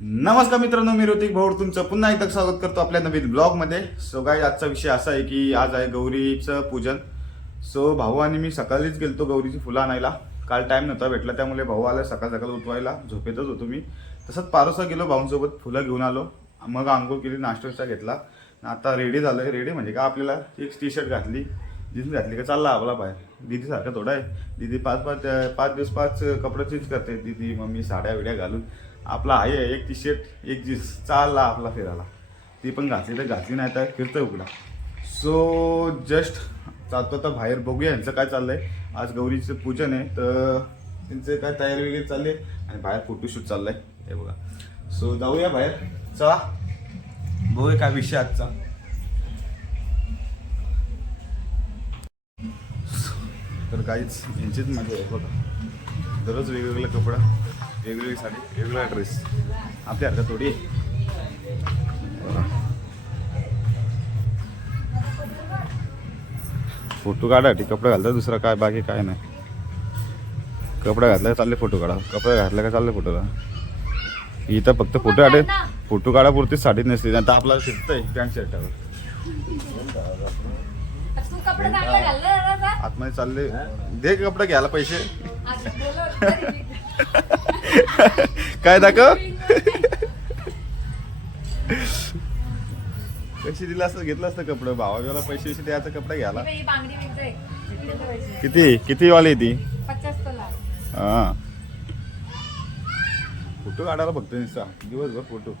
नमस्कार मित्रांनो मी ऋतिक भाऊ तुमचं पुन्हा एकदा स्वागत करतो आपल्या नवीन ब्लॉगमध्ये. सो काय आजचा विषय असा आहे की आज आहे गौरीचं पूजन. सो भाऊ आणि मी सकाळीच गेलतो गौरीची फुलं आणायला. काल टाइम नव्हता भेटला त्यामुळे भाऊ आला सकाळ सकाळ उठवायला. झोपेतच होतो मी. तसंच पारोसा गेलो भाऊंसोबत फुलं घेऊन आलो. मग आंघोळ केली नाश्ता घेतला. आता रेडी झालं आहे रेडी म्हणजे का आपल्याला एक टी शर्ट घातली जीन्स घातली का चालला आपला बाहेर दीदीसारखा थोडा आहे. दीदी पाच पाच पाच दिवस पाच कपडे चेंज करते. दीदी मम्मी साड्या विड्या घालून. आपला आहे एक टी शर्ट एक जीन्स चालला आपला फिरायला. ती पण घातली तर घातली नाही तर फिरतोय उघडा सो जस्ट जातो तर बाहेर बघूया यांचं काय चाललंय. आज गौरीचं पूजन आहे तर त्यांचं काय तयारी वगैरे चालली आणि बाहेर फोटोशूट चाललंय. हे बघा. सो जाऊया बाहेर. चला. बघूया काय विषय आजचा. तर काहीच यांचीच मजा आहे बघा. दररोज वेगवेगळा कपडा. वेगवेगळी साडी वेगवेगळा ड्रेस आपल्या हरकत थोडी आहे. फोटो काढासाठी कपडे घालतात दुसरा काय बाकी काय नाही. कपडे घातला चालले फोटो काढा. कपडे घातले का चालले फोटो काढा. इथं फक्त फोटो काढे. फोटो काढा पुरतीच साडी नसते आता आपल्याला फिरतंय पॅन्ट शर्टावर? आतमध्ये चालले. दे कपडे घ्यायला पैसे. तरी. काय दाखव? कशी दिला असतं घेतलं असतं कपडे. भावाला पैसे पैसे द्यायचं कपडे घ्यायला. किती पैसे? किती? वाली ती. हा. फोटो काढायला फक्त निसा दिवसभर फोटो.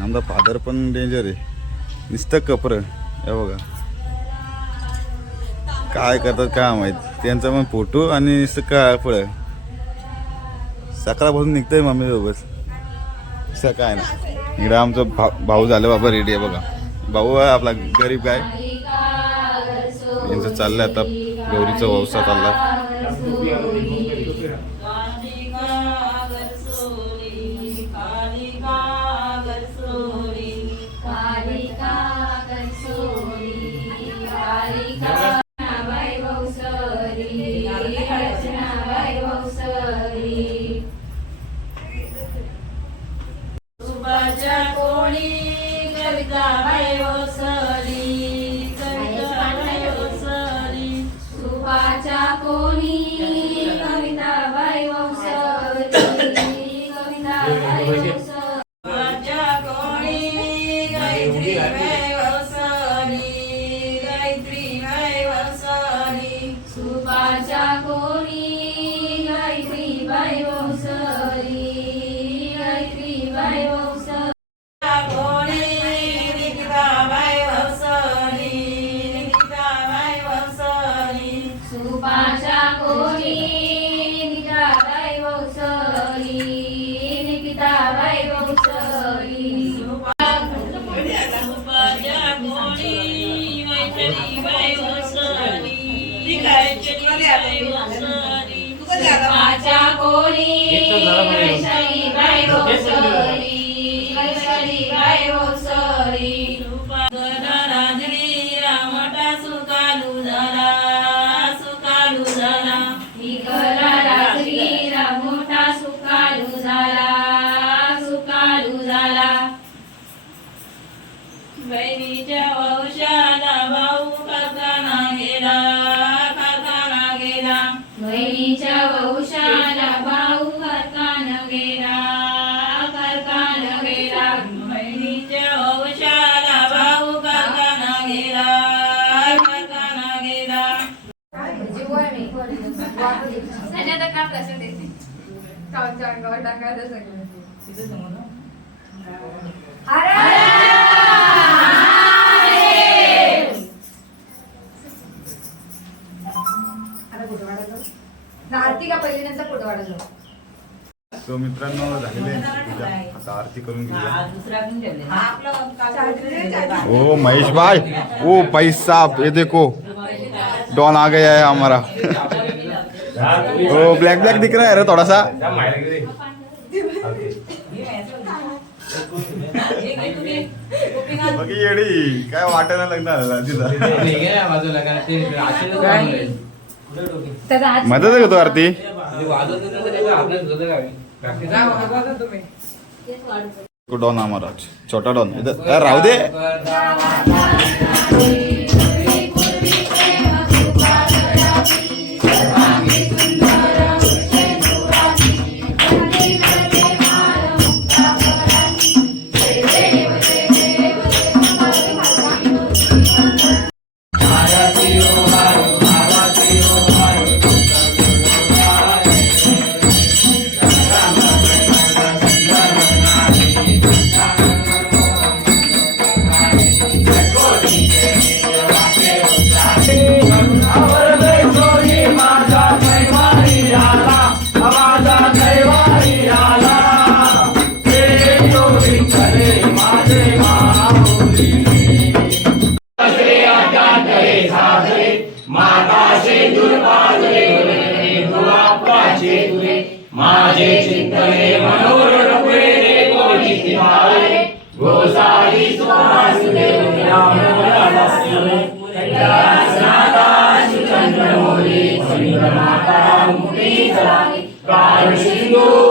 आमचा फादर पण डेंजर आहे. नुसतं कपर. हे बघा. काय करतात काय माहीत. त्यांचा मग फोटो आणि नुसतं काय फळ. सकाळपासून निघतंय मम्मी सोबत. असं काय नाही. इकडे आमचं भा भाऊ झालं बाबा रेडी आहे बघा. भाऊ आहे आपला गरीब काय यांचं चाललंय आता गौरीचा व्यवसाय चाललाय. बहिणीच्या वंशाला भाऊ कारखाना गेला गेला. आरती का पहिली नंतर फोटो काढलो सो मित्रांनो झालेले पूजा आता आरती करून घेऊया. ओ महेश भाई. ओ पैसा ये देखो. डॉन आ गया है हमारा. ओ ब्लैक ब्लैक दिख रहा है रे थोड़ा सा। बाकी येडी काय वाटायला लग्न आलेला तिथं मदत करतो आरती. डॉन हा महाराज छोटा डॉन. अरे राहू दे. गणपती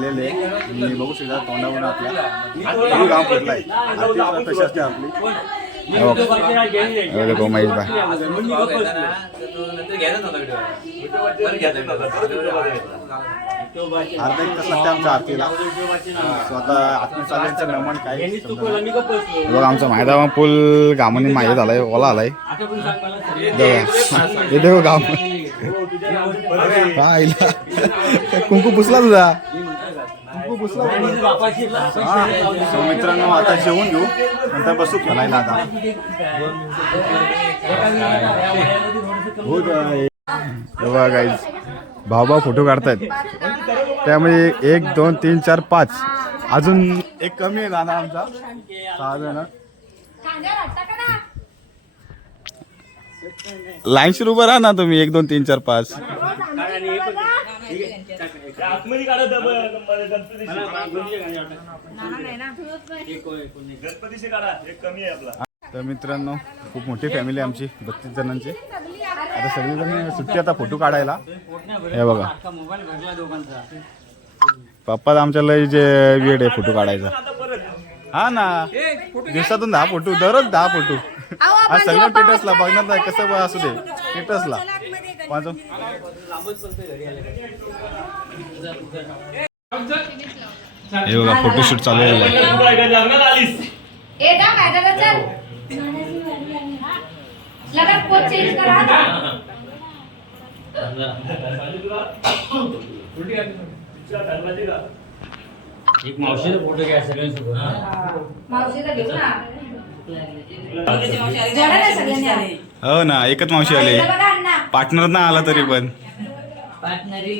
आलेले मी बघू शकता तोंडावरून आपल्या. गाव कुठलाय आरती कशी असते आपली. हे. हे महेश भाई अर्धा एक तास लागते आमच्या आरतीला. आत्मचाल्यांचं नमन काय. हे बघ आमचा मायदा पूल गामाने माहीत झालाय ओला आलाय. हे देखो गाव. हा आईला कुंकू पुसला तुझा? मित्रांनो आता जेवून घेऊ. नंतर बसू खेळायला आता. हे बघा गाईज भाऊ भाऊ फोटो काढतायत. त्यामुळे एक दोन तीन चार पाच. अजून एक कमी आहे नाना आमचा. सहा जण. खांद्यावर ना लाईनशीर उभं राहा ना तुम्ही. एक दोन तीन चार पाच. आतमध्ये गणपतीचे काढा. एक कमी आहे आपला. तर मित्रांनो खूप मोठी फॅमिली आमची बत्तीस जणांची. आता सगळेजण सुट्टी आता फोटो काढायला. हे बघा. पप्पा आमच्या लय जे वेळ आहे फोटो काढायचा. हा ना. दिवसातून दहा फोटो दररोज दहा फोटो. हा सगळं टेटसला बघणार नाही कसं असू दे. टेटसला वाजव. हे बघा फोटोशूट चालू आहे. एक मावशीचा फोटो घ्या सगळ्यांसोबत. हो. ना. एकच मावशी आले. पार्टनर ना आला तरी पण. पार्टनर हे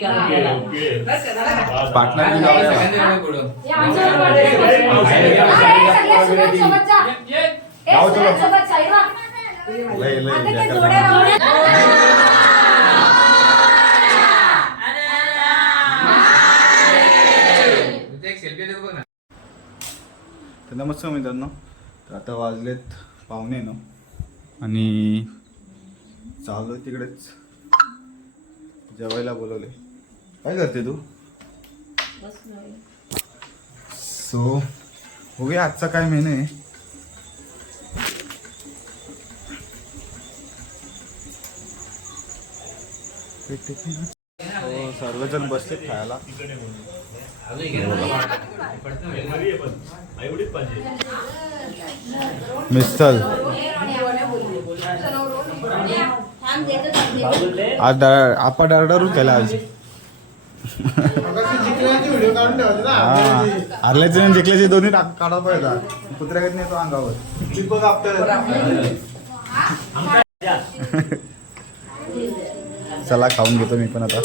तर नमस्कार मित्रांनो. तर आता वाजलेत पाहुणे ना आणि चालू तिकडेच. जेवायला बोलवले. काय करते तू? सो बघूया आजचा काय मेनू आहे. हो, सर्वजण बसते खायला. मिसल आज. डा- आपा डारडारून केला आज हा हरल्याचे आणि जिंकल्याचे दोन्ही टाक- काढा पाहिजे. कुत्र्याकडे नाही तो अंगावर. चला खाऊन घेतो मी पण आता.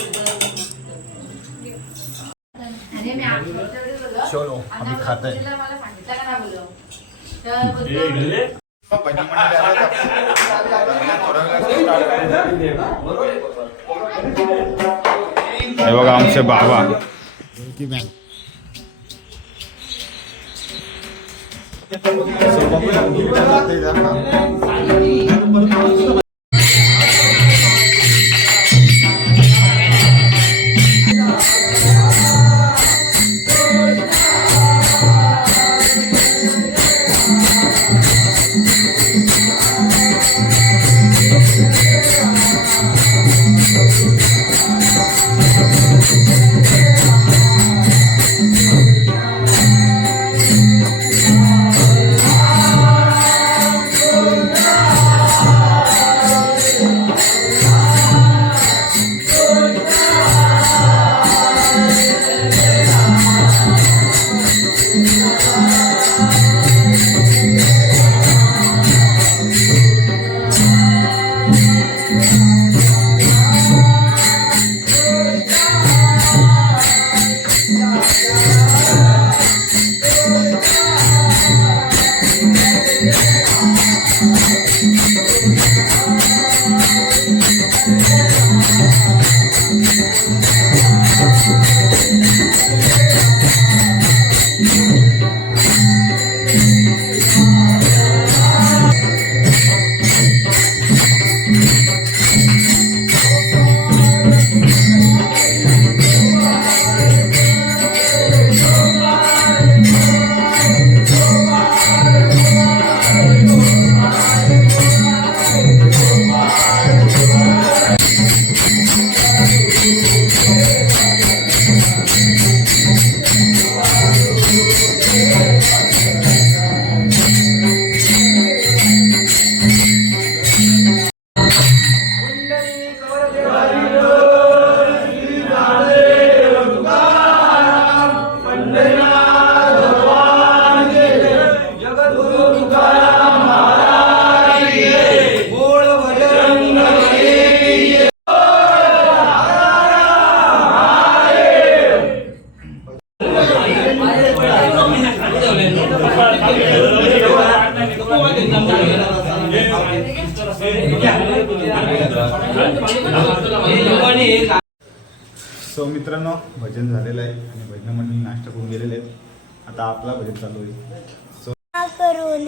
चलो आम्ही खात आहे हे बघा आमचे बाबा.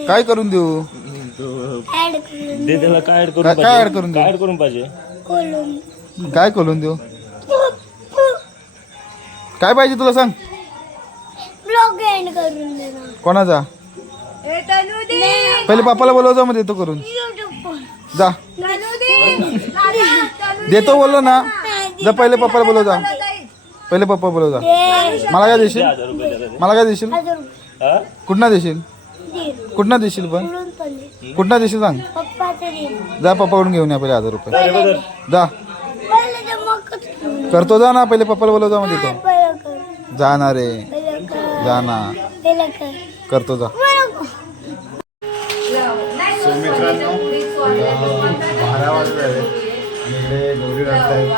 काय करून देऊ? दे त्याला काय ऍड करून काय- काय add करून देऊ? काय ऍड करून पाहिजे? काय करून देऊ? काय पाहिजे तुला सांग? ब्लॉग एंड करून दे ना. कोणाचा? पहिले पप्पाला बोलव जा मग देतो करून. जा. देतो बोललो ना. जा पहिले पप्पाला बोलव जा पहिले पप्पा बोलव जा मला काय देशील? हजार रुपये द्या मला काय देशील? हा? कुठनं देशील? कुठनं देशील पण? कुठनं देशील सांग? पप्पाचं जा पप्पाकडून घेऊन या पहिले हजार रुपये. जा. पहिले करतो जा ना पहिले पप्पाला बोलव जा मग देतो पहिलं कर. जा ना रे. पहिलं कर. जा ना. पहिलं कर. करतो जा. पहिलं कर. सो मित्रांनो बारा वाजले आहेत. आणि इकडे गौरी रडतायत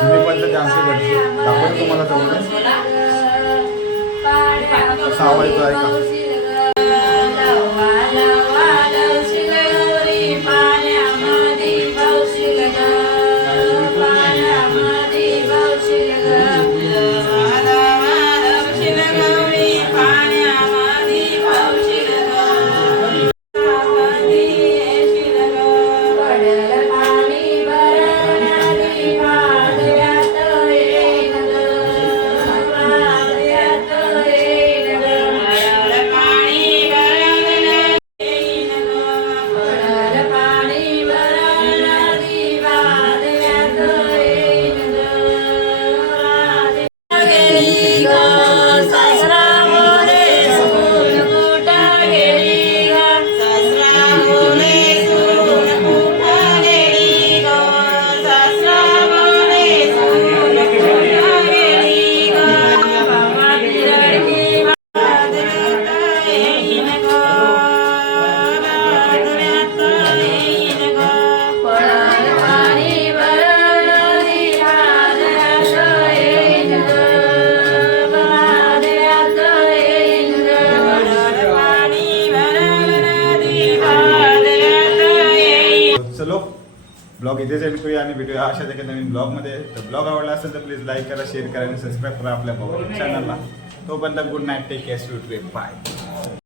तुम्ही पण तर आमच्या घरची दाखवतो तुम्हाला तेवढं. Sawah. नवीन ब्लॉगमध्ये तर ब्लॉग आवडला असेल तर प्लीज लाईक करा शेअर करा आणि सबस्क्राईब करा आपल्या चॅनलला तोपर्यंत good night take care bye